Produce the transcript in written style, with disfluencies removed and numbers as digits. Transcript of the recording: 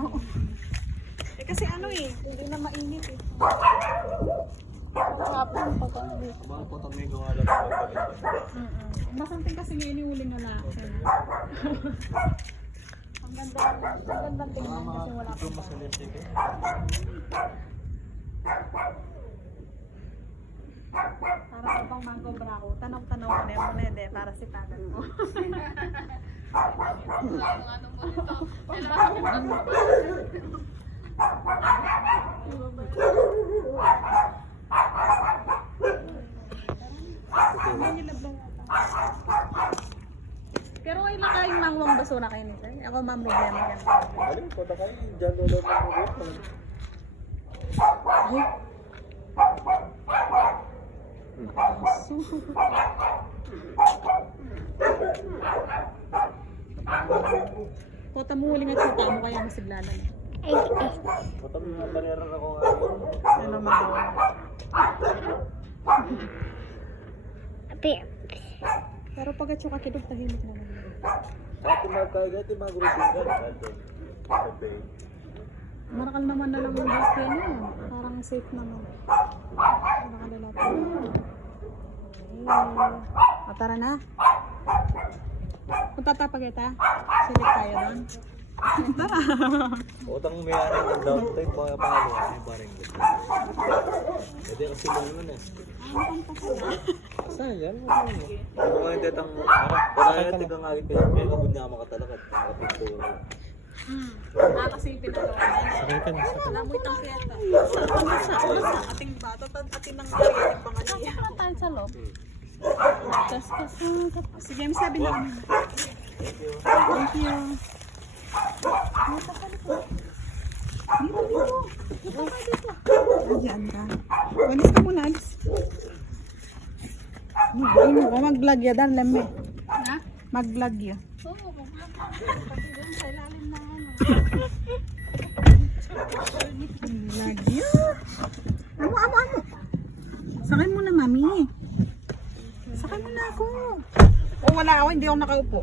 Oo. Eh kasi ano eh, hindi na mainit eh. Hapon pag ano eh. Abang po itong may gungalan ng pagkalit. Masanting kasi ngayon yung huling lalaki. Ang ganda tingnan kasi wala pa. Mas electric eh. Para ka bang mango brako. Tanaw-tanaw ko na yung monede para si tagan mo. Pero ay lang kayong mangwang basura kayo nito. Ako ma'am problema yan. Alam ko na kayo, dyan lolo na ako. Kota mo huling at suka mo kaya masiglalan. Matang mga barera ako nga. Yan naman ako. Pero pag at suka kidog tahimik naman. Ate magkagay, ate magrusin ka. Marakal naman na lang ng bus yan eh. Parang safe naman. Nakalalapin. Okay. O tara na. Punta tayo pag ita. Silip tayo doon. Tara. Utang may anong nag-down type mga pangalan. Ano ba rin ko? Pwede kasi mo naman eh. Saan yan? Ano nga yung tetang harap? Wala yung tigang agit kayo. Kaya kabun niya makatalakad. Nakapintura. Kasi pinalawan na. Sakay ka na. Alam mo itang piyata. Sa ating bata. Ating nang kaya yung pangalan niya. Saan tayo sa loob? Sige, may sabi namin. Thank you. Dito ka dito. Ayan ka. Alis ka muna, alis. Mag-vlog ya, dan lemme. Ha? Mag-vlog ya. Oo, mag-vlog. Pati doon sa ilalim na ano. Vlog ya. Amo. Sakay mo na, mami. Sakay mo na ako. Oh, wala ako, hindi ako nakaupo.